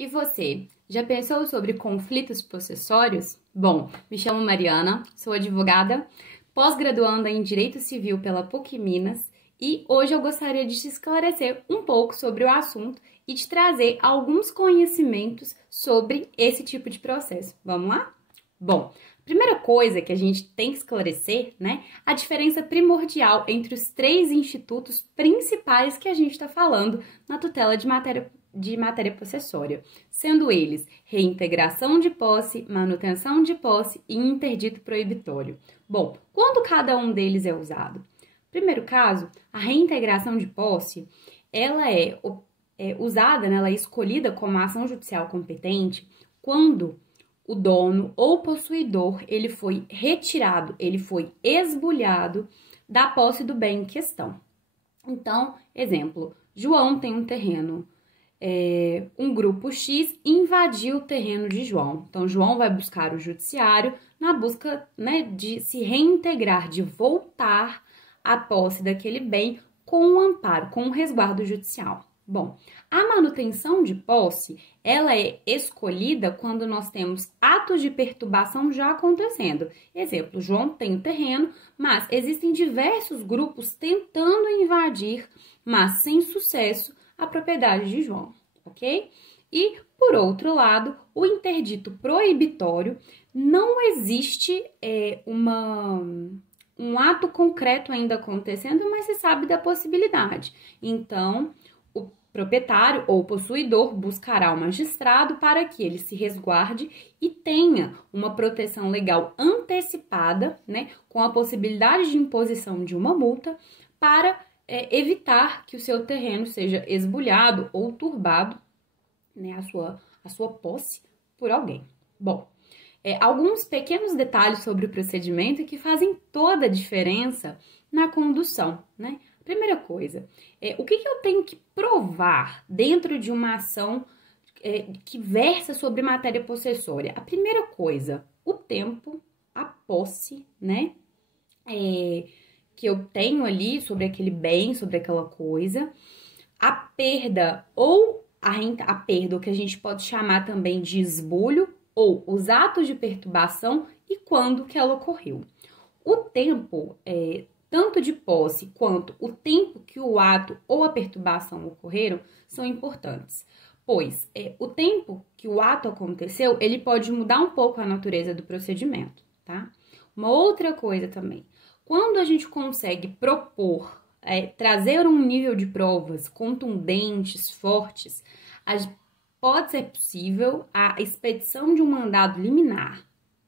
E você, já pensou sobre conflitos possessórios? Bom, me chamo Mariana, sou advogada, pós-graduanda em Direito Civil pela PUC Minas e hoje eu gostaria de te esclarecer um pouco sobre o assunto e te trazer alguns conhecimentos sobre esse tipo de processo. Vamos lá? Bom, a primeira coisa que a gente tem que esclarecer, né, a diferença primordial entre os três institutos principais que a gente está falando na tutela de matéria possessória, sendo eles reintegração de posse, manutenção de posse e interdito proibitório. Bom, quando cada um deles é usado? Primeiro caso, a reintegração de posse, ela é usada, né, ela é escolhida como ação judicial competente quando o dono ou possuidor, ele foi retirado, ele foi esbulhado da posse do bem em questão. Então, exemplo, João tem um terreno, um grupo X invadiu o terreno de João. Então, João vai buscar o judiciário na busca, né, de se reintegrar, de voltar à posse daquele bem com um amparo, com um resguardo judicial. Bom, a manutenção de posse, ela é escolhida quando nós temos atos de perturbação já acontecendo. Exemplo, João tem o terreno, mas existem diversos grupos tentando invadir, mas sem sucesso, a propriedade de João, ok? E, por outro lado, o interdito proibitório, não existe um ato concreto ainda acontecendo, mas se sabe da possibilidade. Então, o proprietário ou possuidor buscará o magistrado para que ele se resguarde e tenha uma proteção legal antecipada, né, com a possibilidade de imposição de uma multa para evitar que o seu terreno seja esbulhado ou turbado, né, a sua posse por alguém. Bom, alguns pequenos detalhes sobre o procedimento que fazem toda a diferença na condução, né? Primeira coisa, o que eu tenho que provar dentro de uma ação que versa sobre matéria possessória? A primeira coisa, o tempo, a posse, né, que eu tenho ali sobre aquele bem, sobre aquela coisa, a perda ou a perda, o que a gente pode chamar também de esbulho, ou os atos de perturbação e quando que ela ocorreu. O tempo, tanto de posse quanto o tempo que o ato ou a perturbação ocorreram são importantes, pois o tempo que o ato aconteceu, ele pode mudar um pouco a natureza do procedimento, tá? Uma outra coisa também, quando a gente consegue propor, trazer um nível de provas contundentes, fortes, pode ser possível a expedição de um mandado liminar,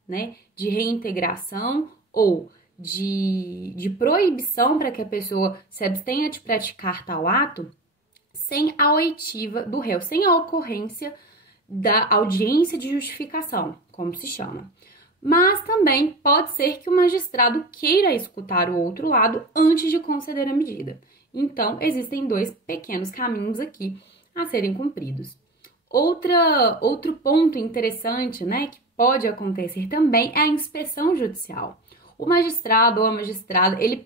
né, de reintegração ou de proibição para que a pessoa se abstenha de praticar tal ato sem a oitiva do réu, sem a ocorrência da audiência de justificação, como se chama. Mas também pode ser que o magistrado queira escutar o outro lado antes de conceder a medida. Então, existem dois pequenos caminhos aqui a serem cumpridos. Outro ponto interessante, né, que pode acontecer também é a inspeção judicial. O magistrado ou a magistrada, ela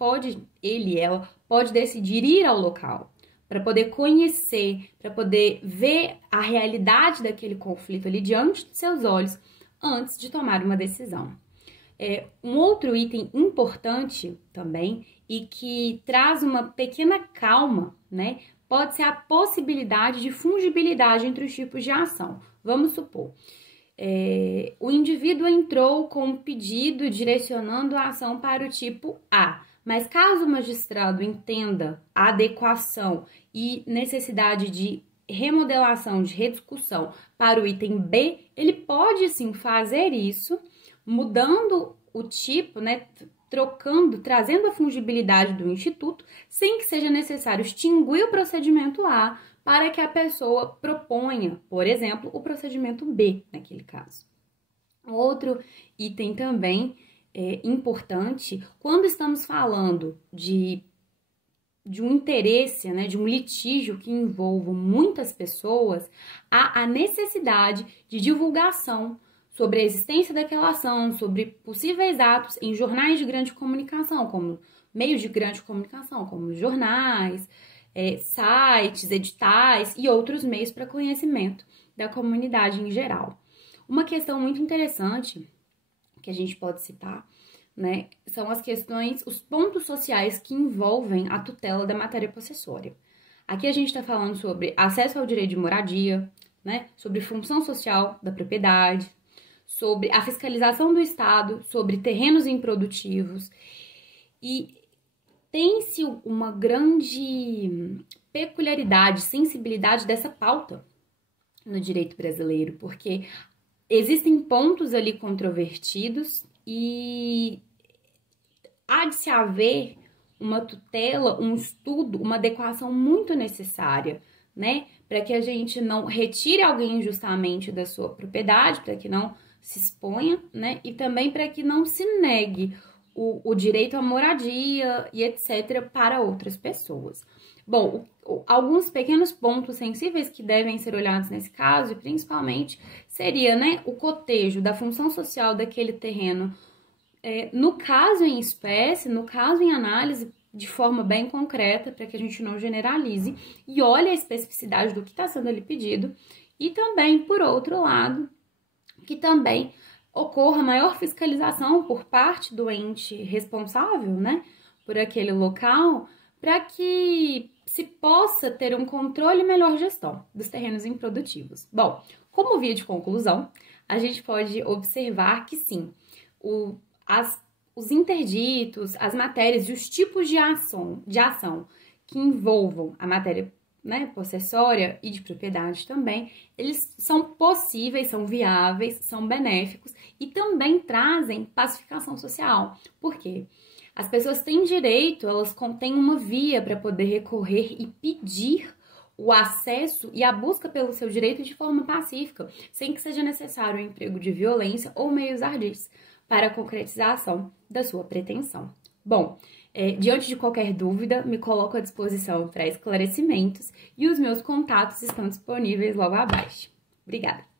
pode decidir ir ao local para poder conhecer, para poder ver a realidade daquele conflito ali diante de seus olhos antes de tomar uma decisão. Um outro item importante também e que traz uma pequena calma, né, pode ser a possibilidade de fungibilidade entre os tipos de ação. Vamos supor, o indivíduo entrou com um pedido direcionando a ação para o tipo A, mas caso o magistrado entenda a adequação e necessidade de remodelação, de rediscussão para o item B, ele pode sim fazer isso, mudando o tipo, né, trazendo a fungibilidade do instituto, sem que seja necessário extinguir o procedimento A para que a pessoa proponha, por exemplo, o procedimento B, naquele caso. Outro item também importante, quando estamos falando de um interesse, né, de um litígio que envolva muitas pessoas, há a necessidade de divulgação sobre a existência daquela ação, sobre possíveis atos em jornais de grande comunicação, como meios de grande comunicação, como jornais, sites, editais e outros meios para conhecimento da comunidade em geral. Uma questão muito interessante que a gente pode citar, né, são as questões, os pontos sociais que envolvem a tutela da matéria possessória. Aqui a gente está falando sobre acesso ao direito de moradia, né, sobre função social da propriedade, sobre a fiscalização do Estado, sobre terrenos improdutivos. E tem-se uma grande peculiaridade, sensibilidade dessa pauta no direito brasileiro, porque existem pontos ali controvertidos e há de se haver uma tutela, um estudo, uma adequação muito necessária, né? Para que a gente não retire alguém injustamente da sua propriedade, para que não se exponha, né? E também para que não se negue o direito à moradia e etc. para outras pessoas. Bom, alguns pequenos pontos sensíveis que devem ser olhados nesse caso, e principalmente, seria, né, o cotejo da função social daquele terreno, no caso em espécie, no caso em análise, de forma bem concreta, para que a gente não generalize, e olhe a especificidade do que está sendo ali pedido, e também, por outro lado, que também ocorra maior fiscalização por parte do ente responsável, né, por aquele local, para que se possa ter um controle e melhor gestão dos terrenos improdutivos. Bom, como via de conclusão, a gente pode observar que sim, os interditos, as matérias e os tipos de ação que envolvam a matéria, né, possessória e de propriedade também, eles são possíveis, são viáveis, são benéficos e também trazem pacificação social. Por quê? As pessoas têm direito, elas têm uma via para poder recorrer e pedir o acesso e a busca pelo seu direito de forma pacífica, sem que seja necessário o emprego de violência ou meios ardis para a concretização da sua pretensão. Bom, diante de qualquer dúvida, me coloco à disposição para esclarecimentos e os meus contatos estão disponíveis logo abaixo. Obrigada!